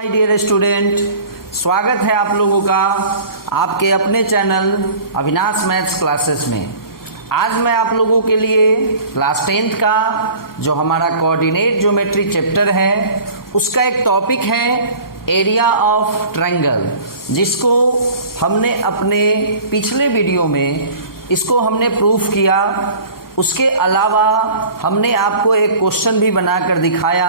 My dear student, स्वागत है आप लोगों का आपके अपने चैनल अविनाश मैथ्स क्लासेस में। आज मैं आप लोगों के लिए क्लास 10th का जो हमारा कोऑर्डिनेट ज्योमेट्री चैप्टर है उसका एक टॉपिक है एरिया ऑफ ट्रायंगल, जिसको हमने अपने पिछले वीडियो में इसको हमने प्रूफ किया। उसके अलावा हमने आपको एक क्वेश्चन भी बनाकर दिखाया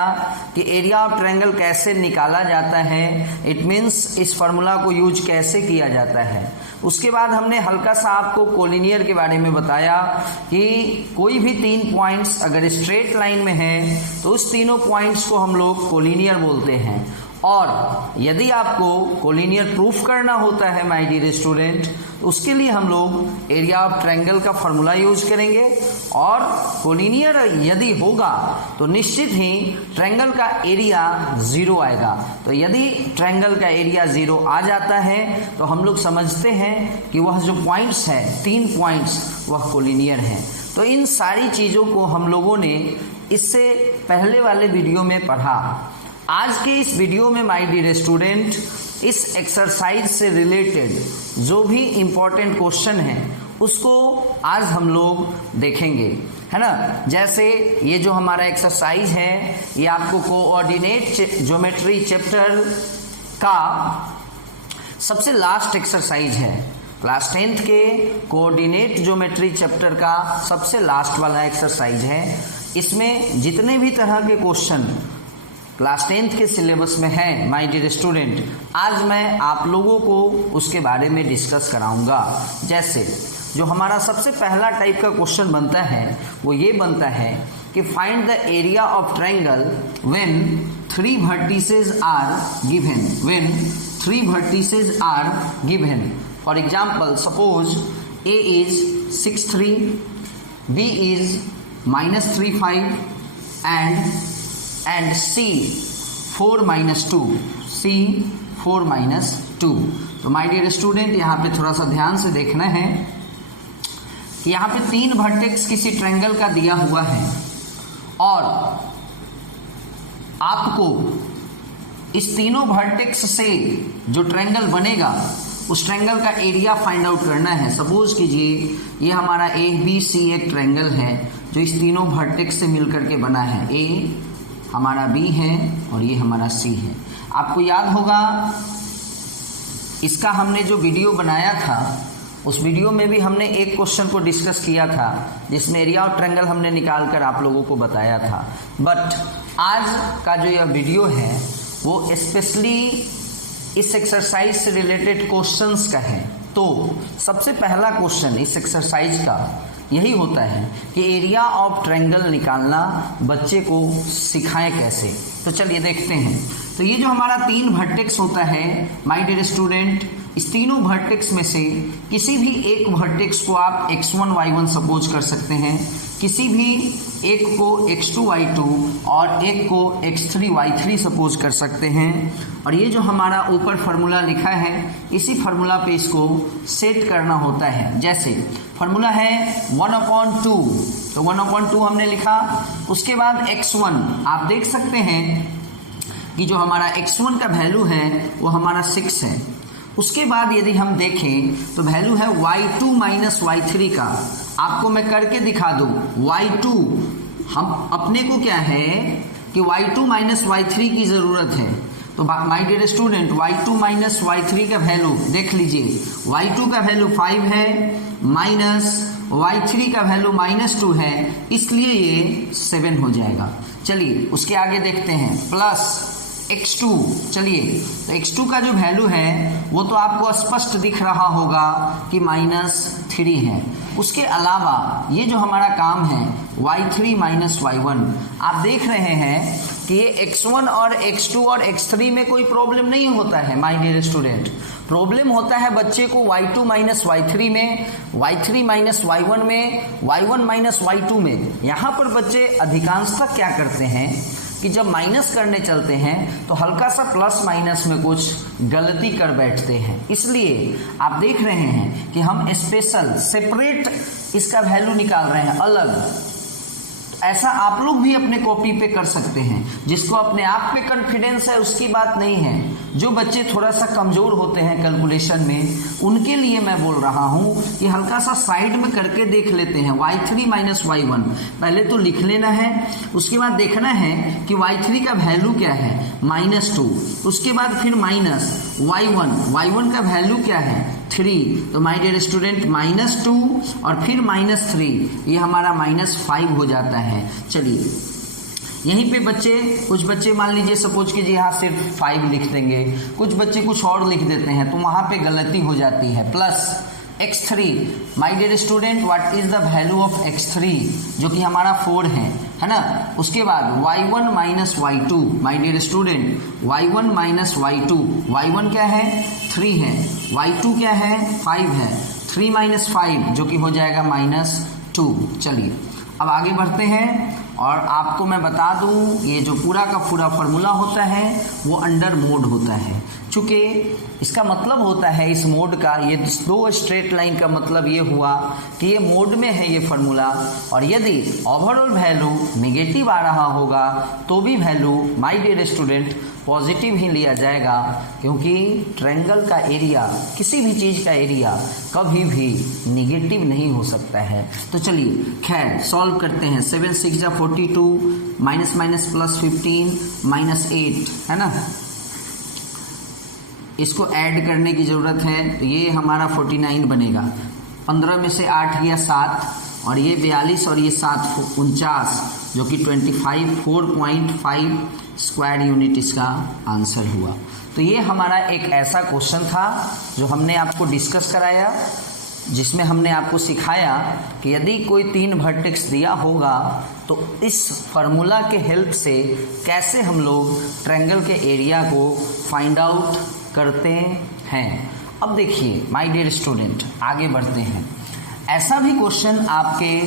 कि एरिया ऑफ ट्रायंगल कैसे निकाला जाता है, इट मीन्स इस फार्मूला को यूज कैसे किया जाता है। उसके बाद हमने हल्का सा आपको कोलिनियर के बारे में बताया कि कोई भी 3 पॉइंट्स अगर स्ट्रेट लाइन में है तो उस तीनों पॉइंट्स को हम लोग कोलिनियर बोलते हैं। और यदि आपको कोलिनियर प्रूफ करना होता है माय डियर स्टूडेंट, उसके लिए हम लोग एरिया ऑफ ट्रायंगल का फॉर्मूला यूज करेंगे। और कोलिनियर यदि होगा तो निश्चित ही ट्रायंगल का एरिया 0 आएगा। तो यदि ट्रायंगल का एरिया 0 आ जाता है तो हम लोग समझते हैं कि वह जो पॉइंट्स है 3 पॉइंट्स वह कोलिनियर हैं। तो इन सारी चीज़ों को हम लोगों ने इससे पहले वाले वीडियो में पढ़ा। आज के इस वीडियो में माय डियर स्टूडेंट इस एक्सरसाइज से रिलेटेड जो भी इम्पोर्टेंट क्वेश्चन है उसको आज हम लोग देखेंगे, है ना। जैसे ये जो हमारा एक्सरसाइज है ये आपको कोऑर्डिनेट ज्योमेट्री चैप्टर का सबसे लास्ट एक्सरसाइज है। क्लास 10th के कोऑर्डिनेट ज्योमेट्री चैप्टर का सबसे लास्ट वाला एक्सरसाइज है। इसमें जितने भी तरह के क्वेश्चन क्लास 10th के सिलेबस में है माय डियर स्टूडेंट, आज मैं आप लोगों को उसके बारे में डिस्कस कराऊंगा। जैसे जो हमारा सबसे पहला टाइप का क्वेश्चन बनता है वो ये बनता है कि find the area of triangle when 3 vertices are given. When 3 vertices are given, for example suppose A is 6 3, B is -3 5 and C 4 - 2, C 4 - 2। तो माय डियर स्टूडेंट यहाँ पे थोड़ा सा ध्यान से देखना है कि यहाँ पे 3 वर्टेक्स किसी ट्रायंगल का दिया हुआ है और आपको इस तीनों वर्टेक्स से जो ट्रायंगल बनेगा उस ट्रायंगल का एरिया फाइंड आउट करना है। सपोज कीजिए ये हमारा ABC एक ट्रायंगल है जो इस तीनों वर्टेक्स से मिलकर के बना है। A हमारा B है और ये हमारा C है। आपको याद होगा इसका हमने जो वीडियो बनाया था उस वीडियो में भी हमने एक क्वेश्चन को डिस्कस किया था जिसमें एरिया ऑफ ट्रायंगल हमने निकाल कर आप लोगों को बताया था। बट आज का जो यह वीडियो है वो स्पेशली इस एक्सरसाइज से रिलेटेड क्वेश्चंस का है। तो सबसे पहला क्वेश्चन इस एक्सरसाइज का यही होता है कि एरिया ऑफ ट्रायंगल निकालना बच्चे को सिखाएं कैसे। तो चलिए देखते हैं। तो ये जो हमारा 3 वर्टेक्स होता है माय डियर स्टूडेंट, इस तीनों वर्टेक्स में से किसी भी एक वर्टेक्स को आप x1 y1 सपोज कर सकते हैं, किसी भी एक को x2 y2 और एक को x3 y3 सपोज कर सकते हैं। और ये जो हमारा ऊपर फार्मूला लिखा है इसी फार्मूला पे इसको सेट करना होता है। जैसे फार्मूला है 1/2, तो 1/2 हमने लिखा। उसके बाद x1 आप देख सकते हैं कि जो हमारा x1 का वैल्यू है वो हमारा 6 है। उसके बाद यदि हम देखें तो वैल्यू है y2 - y3 का। आपको मैं करके दिखा दूं, y2 हम अपने को क्या है कि y2 - y3 की ज़रूरत है। तो my dear student y2 - y3 का वैल्यू देख लीजिए, y2 का वैल्यू 5 है माइनस y3 का वैल्यू -2 है, इसलिए ये 7 हो जाएगा। चलिए उसके आगे देखते हैं प्लस x2। चलिए तो x2 का जो वैल्यू है वो तो आपको स्पष्ट दिख रहा होगा कि -3 है। उसके अलावा ये जो हमारा काम है y3 - y1, आप देख रहे हैं कि ये x1 और x2 और x3 में कोई प्रॉब्लम नहीं होता है माय डियर स्टूडेंट। प्रॉब्लम होता है बच्चे को y2 - y3 में, y3 - y1 में, y1 - y2 में। यहाँ पर बच्चे अधिकांशतः क्या करते हैं कि जब माइनस करने चलते हैं तो हल्का सा प्लस माइनस में कुछ गलती कर बैठते हैं। इसलिए आप देख रहे हैं कि हम स्पेशल सेपरेट इसका वैल्यू निकाल रहे हैं अलग। ऐसा आप लोग भी अपने कॉपी पे कर सकते हैं। जिसको अपने आप पे कॉन्फिडेंस है उसकी बात नहीं है, जो बच्चे थोड़ा सा कमजोर होते हैं कैलकुलेशन में, उनके लिए मैं बोल रहा हूं कि हल्का सा साइड में करके देख लेते हैं। y3 माइनस y1 पहले तो लिख लेना है, उसके बाद देखना है कि y3 का वैल्यू क्या है, -2, उसके बाद फिर माइनस y1 का वैल्यू क्या है, 3, तो माय डियर स्टूडेंट -2 और फिर -3, ये हमारा -5 हो जाता है। चलिए यहीं पे कुछ बच्चे मान लीजिए सपोज कीजिए यहाँ सिर्फ 5 लिख देंगे, कुछ बच्चे कुछ और लिख देते हैं, तो वहां पे गलती हो जाती है। Plus x3, my dear student what is the value of x3, जो कि हमारा 4 है ना। उसके बाद y1 minus y2, my dear student y1 minus y2, y1 क्या है 3 है, y2 क्या है 5 है, 3 माइनस 5 जो कि हो जाएगा -2। चलिए अब आगे बढ़ते हैं और आपको मैं बता दूं ये जो पूरा का पूरा फॉर्मूला होता है वो अंडर मोड होता है। चूंकि इसका मतलब होता है इस मोड का, ये दो स्ट्रेट लाइन का मतलब ये हुआ कि ये मोड में है ये फॉर्मूला, और यदि ओवरऑल वैल्यू नेगेटिव आ रहा होगा तो भी value my dear student positive ही लिया जाएगा, क्योंकि ट्रायंगल का एरिया, किसी भी चीज का एरिया कभी भी निगेटिव नहीं हो सकता है। तो चलिए खैर सॉल्व करते हैं। 7 6 42 माइनस माइनस प्लस 15 -8 है ना, इसको ऐड करने की जरूरत है, तो ये हमारा 49 बनेगा। 15 में से 8 गया 7 और ये 42 और ये 7 49, जो कि 25 4.5 स्क्वायर यूनिट इसका आंसर हुआ। तो ये हमारा एक ऐसा क्वेश्चन था जो हमने आपको डिस्कस कराया, जिसमें हमने आपको सिखाया कि यदि कोई 3 वर्टेक्स दिया होगा तो इस फार्मूला के हेल्प से कैसे हम लोग ट्रायंगल के एरिया को फाइंड आउट करते हैं। अब देखिए माय डियर स्टूडेंट आगे बढ़ते हैं। ऐसा भी क्वेश्चन आपके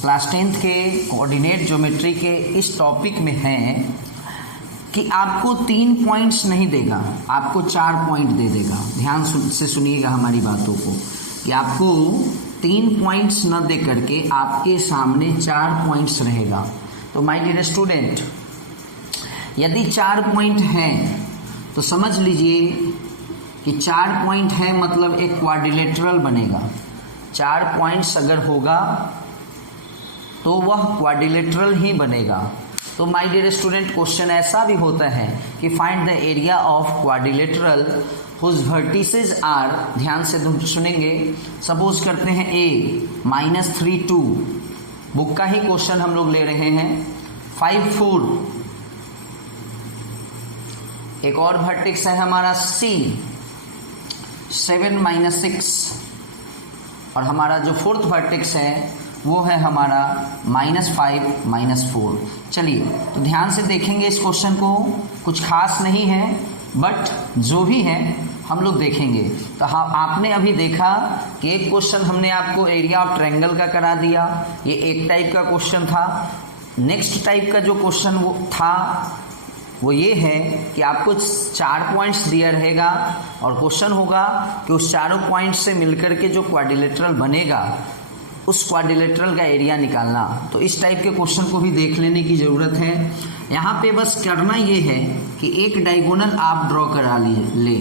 क्लास 10th के कोऑर्डिनेट ज्योमेट्री के इस टॉपिक में है कि आपको 3 पॉइंट्स नहीं देगा, आपको 4 पॉइंट दे देगा। ध्यान से सुनिएगा हमारी बातों को, कि आपको 3 पॉइंट्स न दे करके आपके सामने 4 पॉइंट्स रहेगा। तो माय डियर स्टूडेंट यदि 4 पॉइंट हैं तो समझ लीजिए कि 4 पॉइंट है मतलब एक क्वाड्रिलेटरल बनेगा। 4 पॉइंट्स अगर होगा तो वह क्वाड्रिलेटरल ही बनेगा। तो माय डियर स्टूडेंट क्वेश्चन ऐसा भी होता है कि find the area of quadrilateral whose vertices are, ध्यान से सुनेंगे। सपोज करते हैं a -3 2, बुक का ही क्वेश्चन हम लोग ले रहे हैं। 5 4, एक और वर्टेक्स है हमारा c 7 -6, और हमारा जो 4th वर्टेक्स है वो है हमारा -5 -4। चलिए तो ध्यान से देखेंगे इस क्वेश्चन को, कुछ खास नहीं है बट जो भी है हम लोग देखेंगे। तो हाँ, आपने अभी देखा कि एक क्वेश्चन हमने आपको एरिया ऑफ ट्रायंगल का करा दिया, ये एक टाइप का क्वेश्चन था। नेक्स्ट टाइप का जो क्वेश्चन वो था वो ये है कि आपको 4 पॉइंट्स दिया रहेगा और क्वेश्चन होगा कि उस चारों पॉइंट्स से मिलकर के जो क्वाड्रिलेटरल बनेगा उस क्वाड्रिलेटरल का एरिया निकालना। तो इस टाइप के क्वेश्चन को भी देख लेने की ज़रूरत है। यहाँ पे बस करना ये है कि एक डायगोनल आप ड्रॉ करा ले,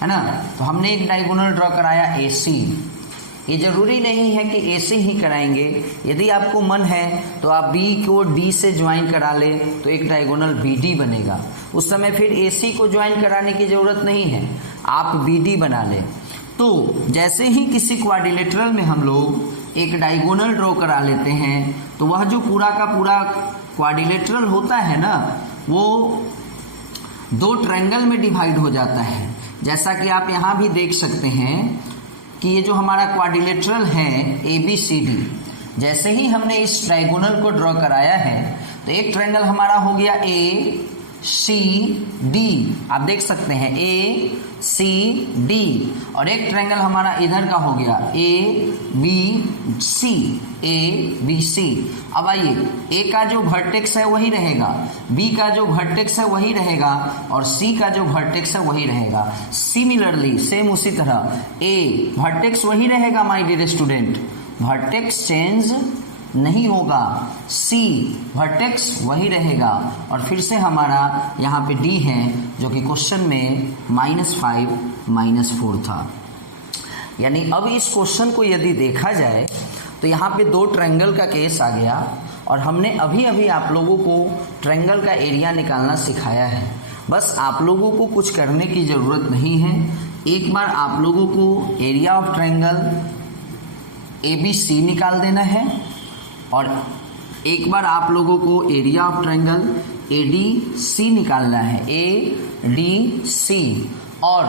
है ना। तो हमने एक डायगोनल ड्रॉ कराया AC। ये ज़रूरी नहीं है कि AC ही कराएंगे, यदि आपको मन है तो आप B को D से ज्वाइन करा ले तो एक डायगोनल BD बनेगा। उस समय फिर AC को ज्वाइन कराने की ज़रूरत नहीं है, आप BD बना ले। तो जैसे ही किसी क्वाड्रिलेटरल में हम लोग एक डायगोनल ड्रॉ करा लेते हैं तो वह जो पूरा का पूरा क्वाड्रिलेटरल होता है ना, वो 2 ट्रायंगल में डिवाइड हो जाता है। जैसा कि आप यहाँ भी देख सकते हैं कि ये जो हमारा क्वाड्रिलेटरल है ABCD, जैसे ही हमने इस ट्रायगोनल को ड्रॉ कराया है तो एक ट्रायंगल हमारा हो गया ACD, आप देख सकते हैं ACD, और एक ट्रायंगल हमारा इधर का हो गया ABC। अब आइए, A का जो वर्टेक्स है वही रहेगा, B का जो वर्टेक्स है वही रहेगा और C का जो वर्टेक्स है वही रहेगा। सिमिलरली सेम उसी तरह A वर्टेक्स वही रहेगा my dear student, vertex change नहीं होगा, सी वर्टेक्स वही रहेगा। और फिर से हमारा यहाँ पे डी है जो कि क्वेश्चन में -5 -4 था। यानी अब इस क्वेश्चन को यदि देखा जाए तो यहाँ पे दो ट्रायंगल का केस आ गया और हमने अभी अभी आप लोगों को ट्रायंगल का एरिया निकालना सिखाया है। बस आप लोगों को कुछ करने की ज़रूरत नहीं है। एक बार आप लोगों को एरिया ऑफ ट्रायंगल ABC निकाल देना है और एक बार आप लोगों को एरिया ऑफ ट्रायंगल ADC निकालना है, ADC। और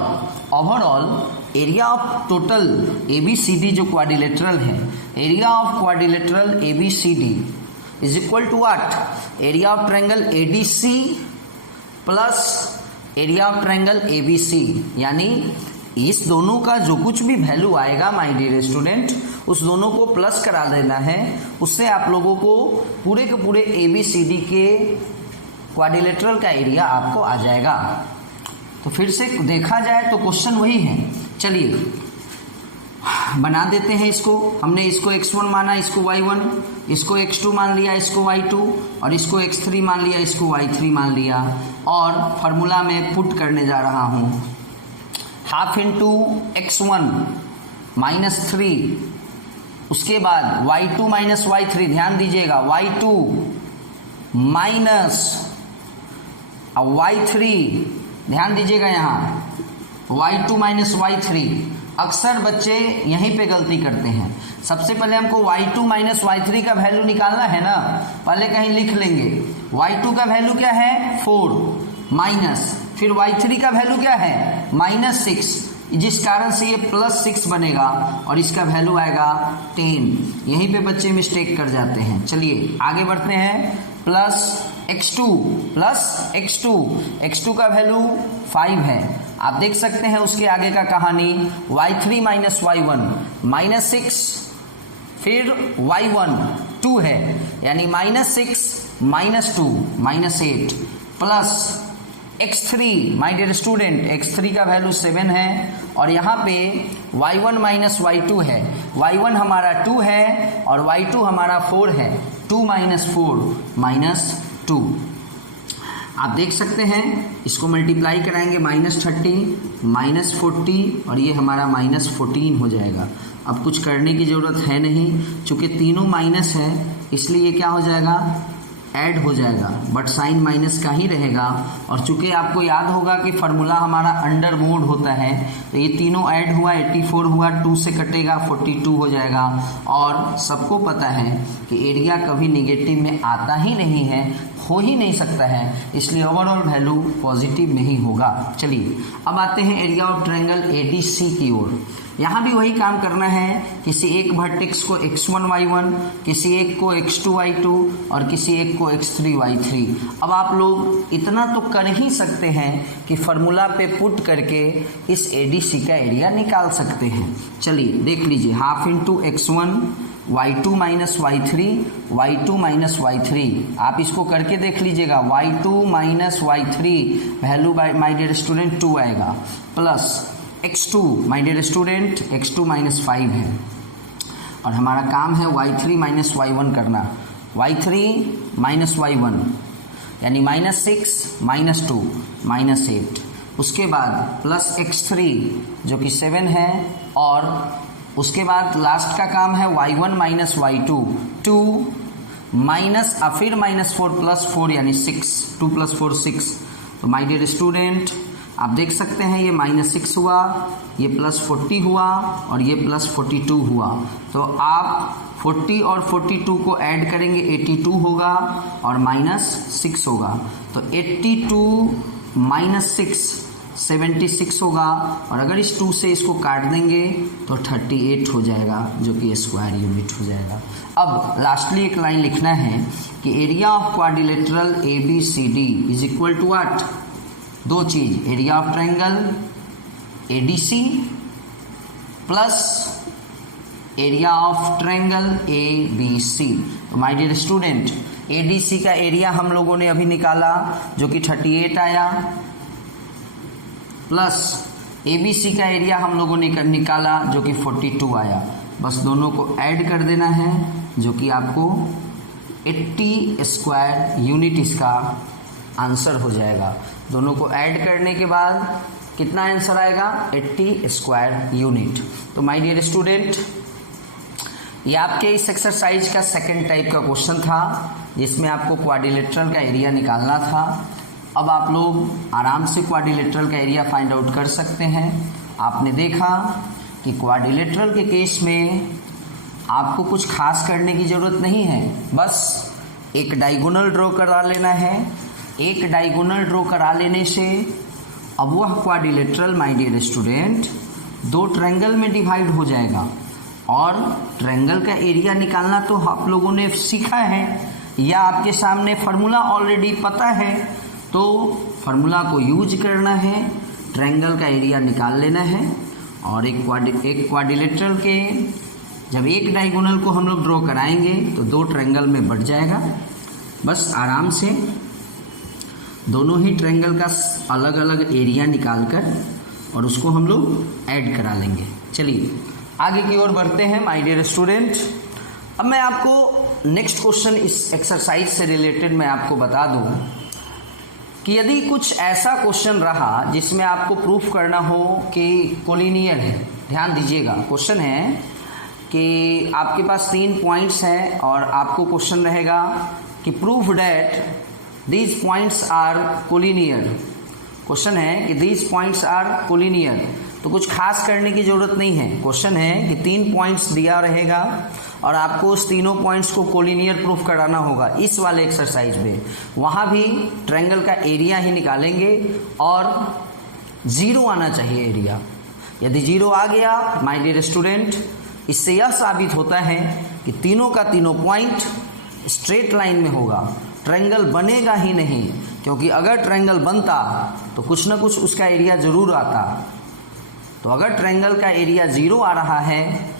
overall area of total ABCD जो क्वाड्रिलेटरल है, area of quadrilateral ABCD is equal to what? Area of triangle ADC plus area of triangle ABC। यानी इस दोनों का जो कुछ भी वैल्यू आएगा माय डियर स्टूडेंट, उस दोनों को प्लस करा देना है। उससे आप लोगों को पूरे के पूरे ABCD के क्वाड्रिलेटरल का एरिया आपको आ जाएगा। तो फिर से देखा जाए तो क्वेश्चन वही है। चलिए बना देते हैं इसको। हमने इसको x1 माना, इसको y1, इसको x2 मान लिया, इसको y2, और इसको x3 मान लिया, इसको y3 मान लिया। और फार्मूला में पुट करने जा रहा हूं, हाफ इंटू x1 -3, उसके बाद y2 माइनस y3, ध्यान दीजिएगा, y2 माइनस y3, ध्यान दीजिएगा यहाँ y2 माइनस y3। अक्सर बच्चे यहीं पे गलती करते हैं। सबसे पहले हमको y2 माइनस y3 का वैल्यू निकालना है ना, पहले कहीं लिख लेंगे। y2 का वैल्यू क्या है? 4 माइनस, फिर y3 का वैल्यू क्या है? -6, जिस कारण से ये +6 बनेगा और इसका वैल्यू आएगा 10। यहीं पे बच्चे मिस्टेक कर जाते हैं। चलिए आगे बढ़ते हैं। x2 का वैल्यू 5 है। आप देख सकते हैं उसके आगे का कहानी, y3 माइनस y1 -6, फिर y1 2 है, यानी -6 -2 -8 plus x3 my dear student, x3 का वैल्यू 7 है और यहाँ पे y1 माइनस y2 है। y1 हमारा 2 है और y2 हमारा 4 है। 2 माइनस 4 -2। आप देख सकते हैं इसको मल्टीप्लाई कराएंगे, -30 -40 और ये हमारा -14 हो जाएगा। अब कुछ करने की ज़रूरत है नहीं, चूँकि तीनों माइनस है इसलिए क्या हो जाएगा? ऐड हो जाएगा, बट साइन माइनस का ही रहेगा। और चूंकि आपको याद होगा कि फार्मूला हमारा अंडर मोड होता है, तो ये तीनों ऐड हुआ, 84 हुआ, 2 से कटेगा 42 हो जाएगा। और सबको पता है कि एरिया कभी नेगेटिव में आता ही नहीं है, हो ही नहीं सकता है, इसलिए ओवरऑल वैल्यू पॉजिटिव नहीं होगा। चलिए अब आते हैं एरिया ऑफ ट्रायंगल ADC की ओर। यहाँ भी वही काम करना है, किसी एक वर्टेक्स को x1 y1, किसी एक को x2 y2 और किसी एक को x3 y3। अब आप लोग इतना तो कर ही सकते हैं कि फार्मूला पे पुट करके इस ADC का एरिया निकाल सकते हैं। चलिए देख लीजिए, half into x1 y2 minus y3, y2 minus y3। आप इसको करके देख लीजिएगा, y2 minus y3 value by my dear student 2 आएगा, plus x2 my dear student x2 minus 5 है और हमारा काम है y3 माइनस y1 करना। y3 माइनस y1 यानी -6 -2 -8, उसके बाद प्लस x3 जो कि 7 है और उसके बाद लास्ट का काम है y1 माइनस y2 2 माइनस फिर -4 प्लस 4 यानी 6, 2 + 4 6। तो माय डियर स्टूडेंट आप देख सकते हैं ये -6 हुआ, ये +40 हुआ और ये +42 हुआ। तो आप 40 और 42 को ऐड करेंगे, 82 होगा और -6 होगा। तो 82 - 6 76 होगा और अगर इस 2 से इसको काट देंगे तो 38 हो जाएगा, जो कि स्क्वायर यूनिट हो जाएगा। अब लास्टली एक लाइन लिखना है कि area of quadrilateral ABCD is equal to what? दो चीज, area of triangle ADC plus area of triangle ABC। तो माय डियर स्टूडेंट ADC का एरिया हम लोगों ने अभी निकाला जो कि 38 आया, प्लस ABC का एरिया हम लोगों ने निकाला जो कि 42 आया। बस दोनों को ऐड कर देना है जो कि आपको 80 स्क्वायर यूनिट इसका आंसर हो जाएगा। दोनों को ऐड करने के बाद कितना आंसर आएगा? 80 स्क्वायर यूनिट। तो माय डियर स्टूडेंट, ये आपके इस एक्सरसाइज का सेकंड टाइप का क्वेश्चन था जिसमें आपको क्वाड्रिलेटरल का एरिया निकालना था। अब आप लोग आराम से क्वाड्रिलेटरल का एरिया फाइंड आउट कर सकते हैं। आपने देखा कि क्वाड्रिलेटरल के केस में आपको कुछ खास करने की ज़रूरत नहीं है, बस एक डायगोनल ड्रॉ करा लेना है। एक डायगोनल ड्रॉ करा लेने से अब वह quadrilateral my dear student 2 triangle में डिवाइड हो जाएगा और ट्रायंगल का एरिया निकालना तो आप लोगों ने सीखा है या आपके सामने फार्मूला ऑलरेडी पता है, तो फार्मूला को यूज करना है, ट्रायंगल का एरिया निकाल लेना है और एक क्वाड्रिलेटरल के जब एक डायगोनल को हम लोग ड्रॉ कराएंगे तो 2 ट्रायंगल में बढ़ जाएगा। बस आराम से दोनों ही ट्रायंगल का अलग अलग एरिया निकालकर और उसको हम लोग ऐड करा लेंगे। चलिए आगे की ओर बढ़ते हैं माय डियर स्टूडेंट। अब मैं आपको नेक्स्ट क्वेश्चन इस एक्सरसाइज से रिलेटेड मैं आपको बता दूं कि यदि कुछ ऐसा क्वेश्चन रहा जिसमें आपको प्रूफ करना हो कि कोलिनियर है। ध्यान दीजिएगा, क्वेश्चन है कि आपके पास 3 पॉइंट्स हैं और आपको क्वेश्चन रहेगा कि prove that these points are collinear. Question है कि दीज पॉइंट्स आर कोलिनियर, तो कुछ खास करने की जरूरत नहीं है। क्वेश्चन है कि 3 पॉइंट्स दिया रहेगा और आपको उस तीनों पॉइंट्स को कोलिनियर प्रूफ कराना होगा। इस वाले एक्सरसाइज में वहाँ भी ट्रायंगल का एरिया ही निकालेंगे और 0 आना चाहिए एरिया। यदि 0 आ गया माय डियर स्टूडेंट, इससे यह साबित होता है कि तीनों का तीनों पॉइंट स्ट्रेट लाइन में होगा, ट्रायंगल बनेगा ही नहीं, क्योंकि अगर ट्रायंगल बनता तो कुछ ना कुछ उसका एरिया जरूर आता। तो अगर ट्रायंगल का एरिया 0 आ रहा है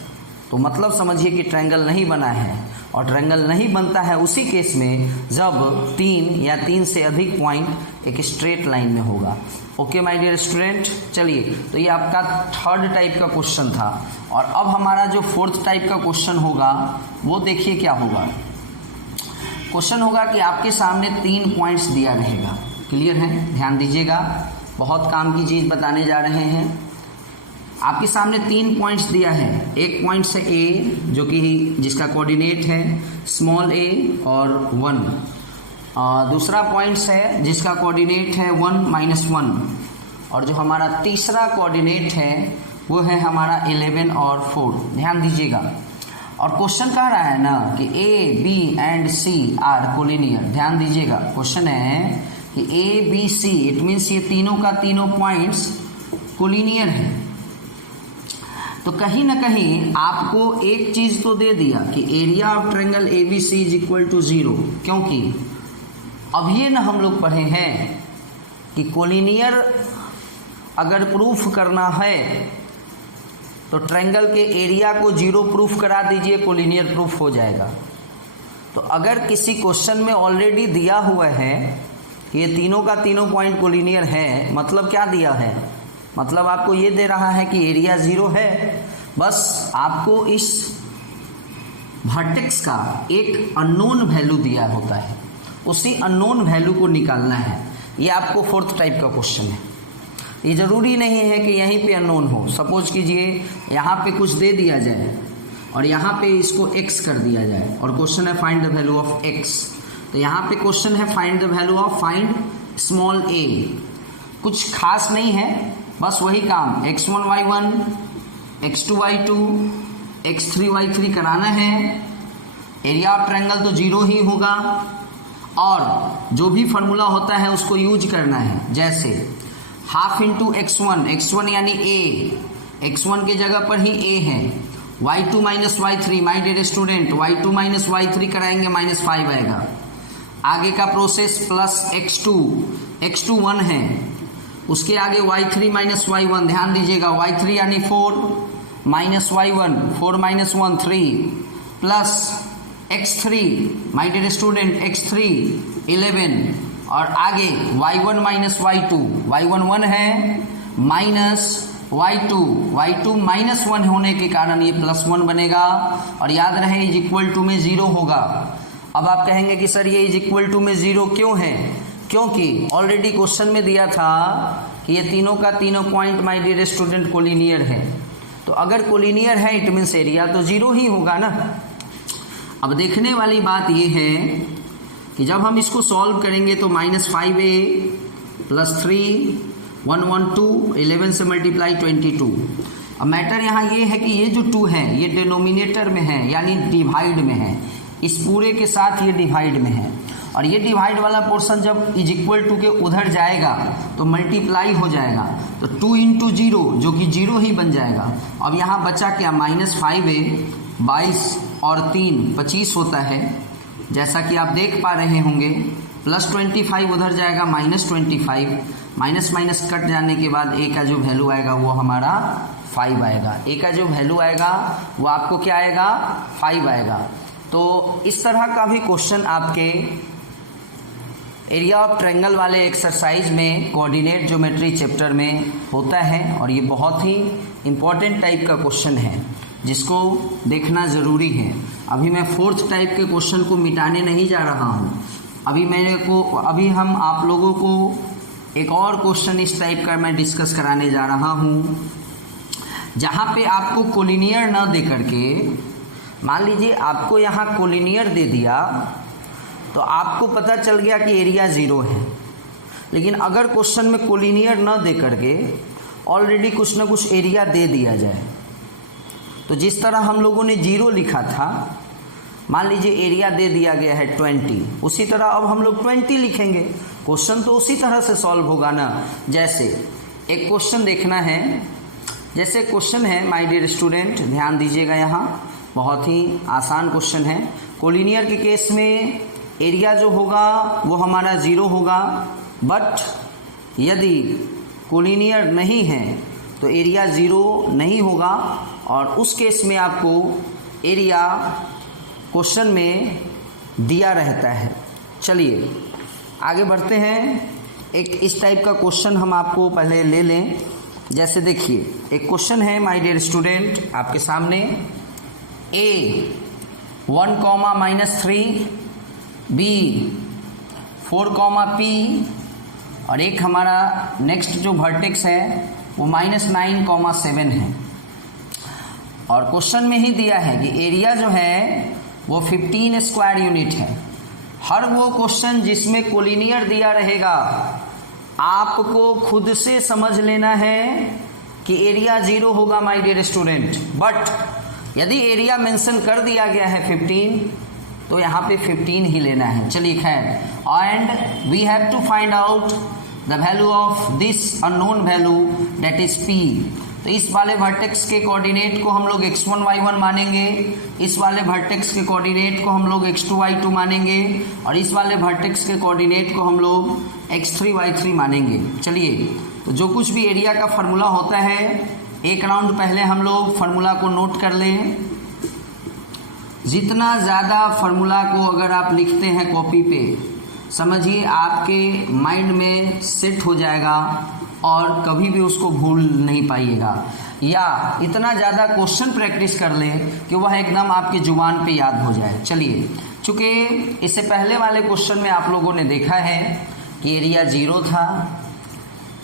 तो मतलब समझिए कि ट्रायंगल नहीं बना है, और ट्रायंगल नहीं बनता है उसी केस में जब 3 या 3 से अधिक पॉइंट एक स्ट्रेट लाइन में होगा। ओके माय डियर स्टूडेंट, चलिए तो ये आपका थर्ड टाइप का क्वेश्चन था। और अब हमारा जो फोर्थ टाइप का क्वेश्चन होगा वो देखिए क्या होगा। क्वेश्चन होगा कि आपके सामने 3 पॉइंट्स दिया रहेगा। क्लियर है? ध्यान दीजिएगा, बहुत काम की चीज़ बताने जा रहे हैं। आपके सामने 3 पॉइंट्स दिया है। एक पॉइंट है ए, जो कि जिसका कोऑर्डिनेट है स्मॉल ए और 1। दूसरा पॉइंट है जिसका कोऑर्डिनेट है 1 - 1, और जो हमारा तीसरा कोऑर्डिनेट है वो है हमारा 11 और 4। ध्यान दीजिएगा, और क्वेश्चन कह रहा है ना कि A, B and C are collinear. ध्यान दीजिएगा, क्वेश्चन है कि A, B, C, it means ये तीनों का तीनों पॉइंट्स कोलिनियर है। तो कहीं ना कहीं आपको एक चीज तो दे दिया कि area of triangle ABC is equal to 0, क्योंकि अब ये ना हम लोग पढ़े हैं कि कोलिनियर अगर प्रूफ करना है तो ट्रायंगल के एरिया को 0 प्रूफ करा दीजिए, कोलिनियर प्रूफ हो जाएगा। तो अगर किसी क्वेश्चन में ऑलरेडी दिया हुआ है कि ये तीनों का तीनों पॉइंट कोलिनियर है, मतलब क्या दिया है? मतलब आपको ये दे रहा है कि एरिया 0 है। बस आपको इस वर्टेक्स का एक अननोन वैल्यू दिया होता है, उसी अननोन वैल्यू को निकालना है। ये आपको फोर्थ टाइप का क्वेश्चन है। ये जरूरी नहीं है कि यहीं पे अननोन हो। सपोज कीजिए यहाँ पे कुछ दे दिया जाए और यहाँ पे इसको x कर दिया जाए, और क्वेश्चन है find the value of x। तो यहाँ पे क्वेश्चन है find the value of find small a। कुछ खास नहीं है, बस वही काम x1 y1, x2 y2, x3 y3 कराना है। एरिया ऑफ ट्रायंगल तो 0 ही होगा, और जो भी फार्मूला होता है उसको यूज करना है। जैसे हाफ इंटू x1 यानी a, x1 के जगह पर ही a है। y2 - y3, my dear student, y2 - y3 कराएंगे -5 आएगा। आगे का प्रोसेस प्लस x2 1 है, उसके आगे y3 - y1। ध्यान दीजिएगा, y3 यानी 4 - y1, 4 - 1 3, plus x3 my dear student, x3 11, और आगे y1 - y2, y1 1 है, माइनस y2 -1 होने के कारण ये +1 बनेगा, और याद रहे इज इक्वल टू में 0 होगा। अब आप कहेंगे कि सर ये इज इक्वल टू में 0 क्यों है? क्योंकि ऑलरेडी क्वेश्चन में दिया था कि ये तीनों का तीनों point my dear student collinear है, तो अगर कोलिनियर है इट मीन्स एरिया तो 0 ही होगा ना। अब देखने वाली बात ये है कि जब हम इसको सॉल्व करेंगे तो -5a + 3 112 11 से मल्टीप्लाई 22। अब मैटर यहाँ ये है कि ये जो 2 है ये डिनोमिनेटर में है, यानी डिवाइड में है, इस पूरे के साथ ये डिवाइड में है, और ये डिवाइड वाला पोर्शन जब इज इक्वल टू के उधर जाएगा तो मल्टीप्लाई हो जाएगा, तो 2 × 0 जो कि 0 ही बन जाएगा। अब यहाँ बचा क्या? -5a 22 और 3 25 होता है, जैसा कि आप देख पा रहे होंगे, +25 उधर जाएगा -25, माइनस कट जाने के बाद a का जो वैल्यू आएगा वो हमारा 5 आएगा। a का जो वैल्यू आएगा वो आपको क्या आएगा? 5 आएगा। तो इस तरह का भी क्वेश्चन आपके एरिया ऑफ ट्रायंगल वाले एक्सरसाइज में कोऑर्डिनेट ज्योमेट्री चैप्टर में होता है, और ये बहुत ही इम्पॉर्टेंट टाइप का क्वेश्चन है जिसको देखना ज़रूरी है। अभी मैं 4th टाइप के क्वेश्चन को मिटाने नहीं जा रहा हूँ, अभी हम आप लोगों को एक और क्वेश्चन इस टाइप का मैं डिस्कस कराने जा रहा हूँ, जहाँ पे आपको कोलिनियर न दे करके, मान लीजिए आपको यहाँ कोलिनियर दे दिया तो आपको पता चल गया कि एरिया 0 है, लेकिन अगर क्वेश्चन में कोलिनियर न दे करके ऑलरेडी कुछ ना कुछ एरिया दे दिया जाए, तो जिस तरह हम लोगों ने 0 लिखा था, मान लीजिए एरिया दे दिया गया है 20, उसी तरह अब हम लोग 20 लिखेंगे, क्वेश्चन तो उसी तरह से सॉल्व होगा ना। जैसे एक क्वेश्चन देखना है, जैसे क्वेश्चन है माय डियर स्टूडेंट, ध्यान दीजिएगा, यहाँ बहुत ही आसान क्वेश्चन है। कोलिनियर के केस में एरिया जो होगा वो हमारा 0 होगा, बट यदि कोलिनियर नहीं है तो एरिया 0 नहीं होगा, और उस केस में आपको एरिया क्वेश्चन में दिया रहता है। चलिए आगे बढ़ते हैं। एक इस टाइप का क्वेश्चन हम आपको पहले ले लें। जैसे देखिए एक क्वेश्चन है माय डियर स्टूडेंट आपके सामने, A 1, -3, B 4, P, और एक हमारा नेक्स्ट जो वर्टेक्स है वो -9, 7 है, और क्वेश्चन में ही दिया है कि एरिया जो है वो 15 स्क्वायर यूनिट है। हर वो क्वेश्चन जिसमें कोलिनियर दिया रहेगा आपको खुद से समझ लेना है कि एरिया 0 होगा माय डियर स्टूडेंट, बट यदि एरिया मेंशन कर दिया गया है 15 तो यहाँ पे 15 ही लेना है। चलिए खैर, and we have to find out the value of this unknown value that is P। तो इस वाले वर्टेक्स के कोऑर्डिनेट को हम लोग x1 y1 मानेंगे, इस वाले वर्टेक्स के कोऑर्डिनेट को हम लोग x2 y2 मानेंगे, और इस वाले वर्टेक्स के कोऑर्डिनेट को हम लोग x3 y3 मानेंगे। चलिए, तो जो कुछ भी एरिया का फार्मूला होता है, एक राउंड पहले हम लोग फार्मूला को नोट कर लें। जितना ज़्यादा फार्मूला को अगर आप लिखते हैं कॉपी पे, समझिए आपके माइंड में सेट हो जाएगा और कभी भी उसको भूल नहीं पाइएगा, या इतना ज़्यादा क्वेश्चन प्रैक्टिस कर लें कि वह एकदम आपके जुबान पे याद हो जाए। चलिए, चूँकि इससे पहले वाले क्वेश्चन में आप लोगों ने देखा है कि एरिया 0 था।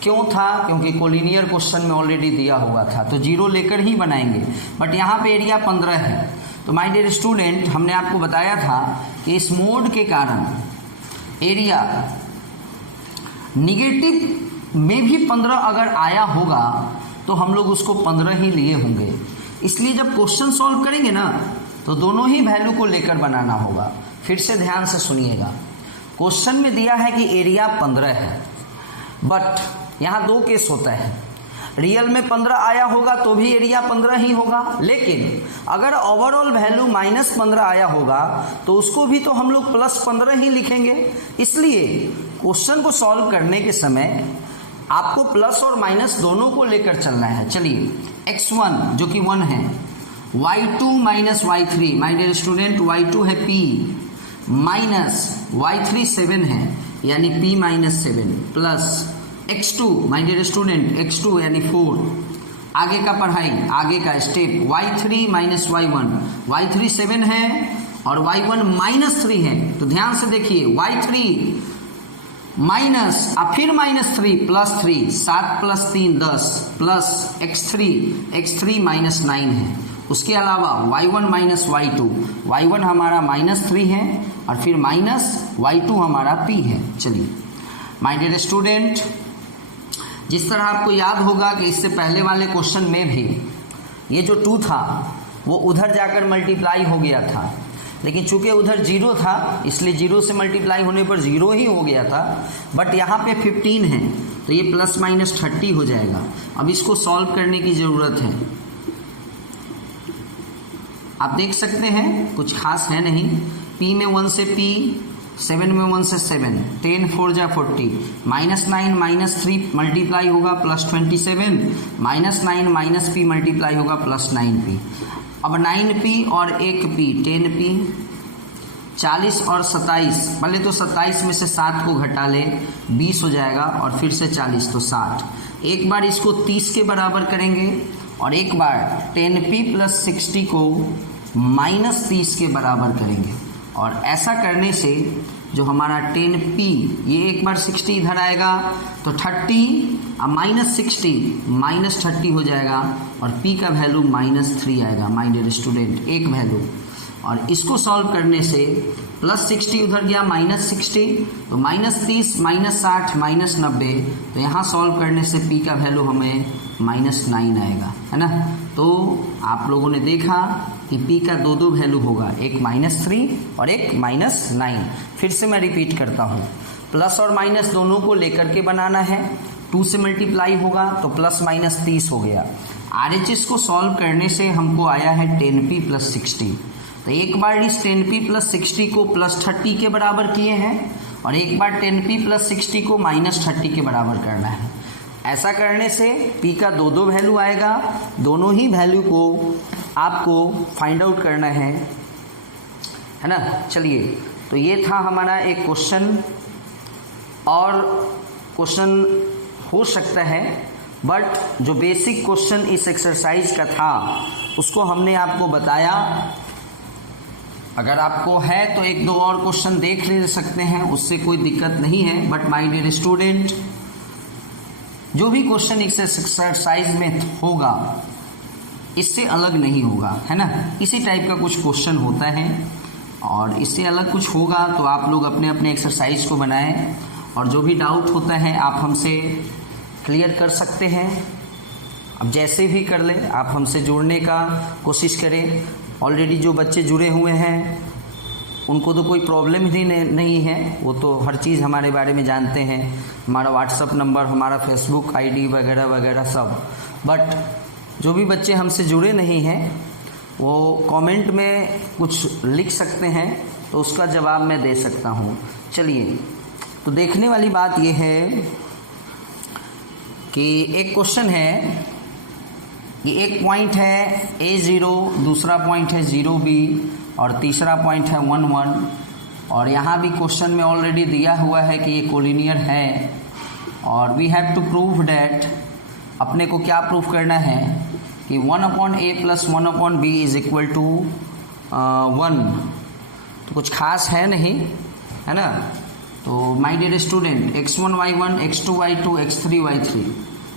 क्यों था? क्योंकि कोलिनियर क्वेश्चन में ऑलरेडी दिया हुआ था, तो 0 लेकर ही बनाएंगे, बट यहाँ पे एरिया 15 है। तो माय डियर स्टूडेंट, हमने आपको बताया था कि इस मोड के कारण एरिया निगेटिव में भी 15 अगर आया होगा तो हम लोग उसको 15 ही लिए होंगे। इसलिए जब क्वेश्चन सॉल्व करेंगे ना तो दोनों ही वैल्यू को लेकर बनाना होगा। फिर से ध्यान से सुनिएगा, क्वेश्चन में दिया है कि एरिया 15 है, बट यहाँ 2 केस होता है। रियल में 15 आया होगा तो भी एरिया 15 ही होगा, लेकिन अगर ओवरऑल वैल्यू -15 आया होगा तो उसको भी तो हम लोग +15 ही लिखेंगे। इसलिए क्वेश्चन को सॉल्व करने के समय आपको प्लस और माइनस दोनों को लेकर चलना है। चलिए, x1 जो कि 1 है, y2 - y3, my dear student y2 है p, माइनस y3 7 है यानी p - 7, plus x2 my dear student x2 यानी 4, आगे का पढ़ाई, आगे का step y3 minus y1, y3 7 है और y1 -3 है। तो ध्यान से देखिए y3 माइनस अब फिर -3 +3, 7 + 3 10 प्लस x3 -9 है। उसके अलावा y1 माइनस y2 हमारा -3 है और फिर माइनस y2 हमारा p है। चलिए माय डियर स्टूडेंट, जिस तरह आपको याद होगा कि इससे पहले वाले क्वेश्चन में भी ये जो 2 था वो उधर जाकर मल्टीप्लाई हो गया था, लेकिन चूंकि उधर 0 था इसलिए 0 से मल्टीप्लाई होने पर 0 ही हो गया था। बट यहाँ पे 15 है तो ये ±30 हो जाएगा। अब इसको सॉल्व करने की ज़रूरत है। आप देख सकते हैं कुछ खास है नहीं। p में 1 से p, 7 में 1 से 7, 10 4 जा 40, -9 -3 मल्टीप्लाई होगा +27, -9 -p मल्टीप्लाई होगा +9p। अब 9p और 1p 10p, 40 और 27, पहले तो 27 में से 7 को घटा ले 20 हो जाएगा और फिर से 40 तो 60। एक बार इसको 30 के बराबर करेंगे और एक बार 10p + 60 को -30 के बराबर करेंगे। और ऐसा करने से जो हमारा 10p, ये एक बार 60 इधर आएगा तो 30 और -60 -30 हो जाएगा और p का वैल्यू -3 आएगा। माय डियर स्टूडेंट, एक वैल्यू। और इसको सॉल्व करने से +60 उधर गया -60 तो -30 -60 -90, तो यहाँ सॉल्व करने से p का वैल्यू हमें -9 आएगा, है ना। तो आप लोगों ने देखा कि p का दो वैल्यू होगा, एक -3 और एक -9। फिर से मैं रिपीट करता हूँ, प्लस और माइनस दोनों को लेकर के बनाना है। 2 से मल्टीप्लाई होगा तो ±30 हो गया। RHS को सॉल्व करने से हमको आया है 10p + 60। तो एक बार इस 10p + 60 को +30 के बराबर किए हैं और एक बार 10p + 60 को -30 के बराबर करना है। ऐसा करने से p का दो वैल्यू आएगा। दोनों ही वैल्यू को आपको फाइंड आउट करना है ना। चलिए, तो ये था हमारा एक क्वेश्चन। और क्वेश्चन हो सकता है, बट जो बेसिक क्वेश्चन इस एक्सरसाइज का था उसको हमने आपको बताया। अगर आपको है तो 1-2 और क्वेश्चन देख ले सकते हैं, उससे कोई दिक्कत नहीं है। बट माय डियर स्टूडेंट, जो भी क्वेश्चन इस एक्सरसाइज में होगा इससे अलग नहीं होगा, है ना। इसी टाइप का कुछ क्वेश्चन होता है और इससे अलग कुछ होगा तो आप लोग अपने अपने एक्सरसाइज को बनाएं और जो भी डाउट होता है आप हमसे क्लियर कर सकते हैं। अब जैसे भी कर ले, आप हमसे जुड़ने का कोशिश करें। ऑलरेडी जो बच्चे जुड़े हुए हैं उनको तो कोई प्रॉब्लम ही नहीं है, वो तो हर चीज़ हमारे बारे में जानते हैं, हमारा व्हाट्सअप नंबर, हमारा फेसबुक आईडी वगैरह वगैरह सब। बट जो भी बच्चे हमसे जुड़े नहीं हैं वो कमेंट में कुछ लिख सकते हैं तो उसका जवाब मैं दे सकता हूँ। चलिए, तो देखने वाली बात ये है कि एक क्वेश्चन है कि एक पॉइंट है A0, दूसरा पॉइंट है 0B और तीसरा पॉइंट है 1 1। और यहाँ भी क्वेश्चन में ऑलरेडी दिया हुआ है कि ये कोलिनियर है और we have to prove that, अपने को क्या प्रूव करना है कि 1/a + 1/b = 1। तो कुछ खास है नहीं, है ना। तो my dear student, x1 y1, x2 y2, x3 y3,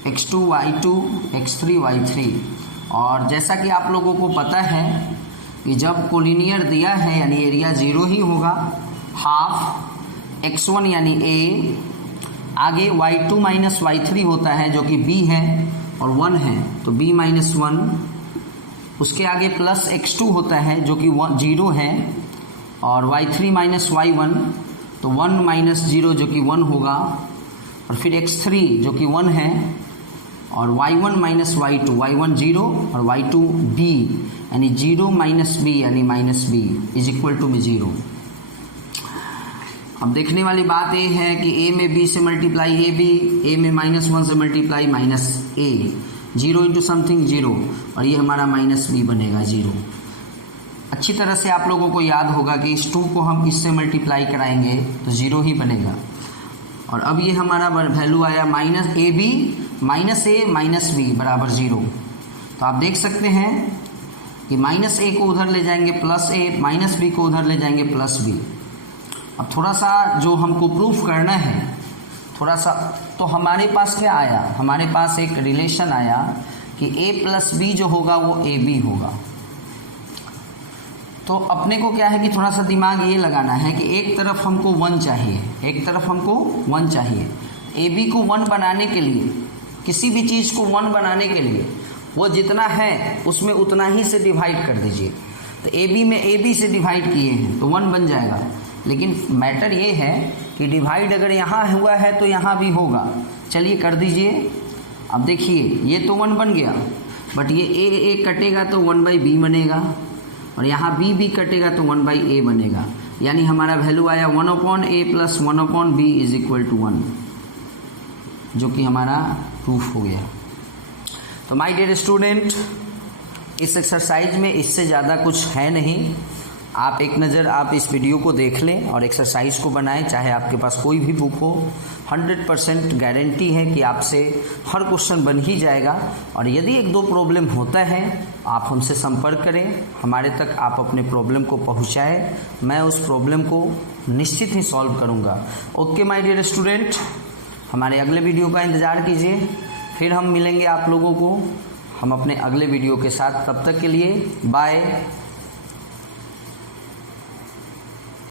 x2 y2, x3 y3। और जैसा कि आप लोगों को पता है कि जब कोलिनियर दिया है यानी एरिया 0 ही होगा। हाफ x1 यानी a, आगे y2 - y3 होता है जो कि b है और 1 है तो b - 1, उसके आगे प्लस x2 होता है जो कि 0 है और y3 - y1 तो 1 - 0 जो कि 1 होगा और फिर x3 जो कि 1 है और y1 - y2, y1 0 और y2 b यानी 0 - b यानी -b = 0। अब देखने वाली बात ये है कि a में b से मल्टीप्लाई a में -1 से मल्टीप्लाई -a, 0 × समथिंग 0 और ये हमारा -b बनेगा 0। अच्छी तरह से आप लोगों को याद होगा कि इस 2 को हम इससे मल्टीप्लाई कराएंगे तो 0 ही बनेगा। और अब ये हमारा वैल्यू आया -ab माइनस ए माइनस बी बराबर 0। तो आप देख सकते हैं कि माइनस ए को उधर ले जाएंगे प्लस ए, माइनस बी को उधर ले जाएंगे प्लस बी। अब थोड़ा सा जो हमको प्रूफ करना है थोड़ा सा, तो हमारे पास क्या आया, हमारे पास एक रिलेशन आया कि a प्लस बी जो होगा वो ए बी होगा। तो अपने को क्या है कि थोड़ा सा दिमाग ये लगाना है कि एक तरफ हमको 1 चाहिए, एक तरफ हमको 1 चाहिए। ए बी को 1 बनाने के लिए, किसी भी चीज़ को 1 बनाने के लिए वो जितना है उसमें उतना ही से डिवाइड कर दीजिए। तो ए बी में ए बी से डिवाइड किए हैं तो 1 बन जाएगा। लेकिन मैटर ये है कि डिवाइड अगर यहाँ हुआ है तो यहाँ भी होगा। चलिए कर दीजिए। अब देखिए ये तो 1 बन गया, बट ये ए कटेगा तो 1/b बनेगा, और यहाँ b कटेगा तो 1/a बनेगा। यानी हमारा वैल्यू आया 1/a plus 1/b is equal to 1, जो कि हमारा प्रूफ हो गया। तो माय डियर स्टूडेंट, इस एक्सरसाइज में इससे ज़्यादा कुछ है नहीं। आप एक नज़र आप इस वीडियो को देख लें और एक्सरसाइज को बनाएं, चाहे आपके पास कोई भी बुक हो। 100% गारंटी है कि आपसे हर क्वेश्चन बन ही जाएगा। और यदि 1-2 प्रॉब्लम होता है आप हमसे संपर्क करें, हमारे तक आप अपने प्रॉब्लम को पहुंचाएं, मैं उस प्रॉब्लम को निश्चित ही सॉल्व करूंगा। ओके माय डियर स्टूडेंट, हमारे अगले वीडियो का इंतज़ार कीजिए। फिर हम मिलेंगे आप लोगों को हम अपने अगले वीडियो के साथ। तब तक के लिए बाय।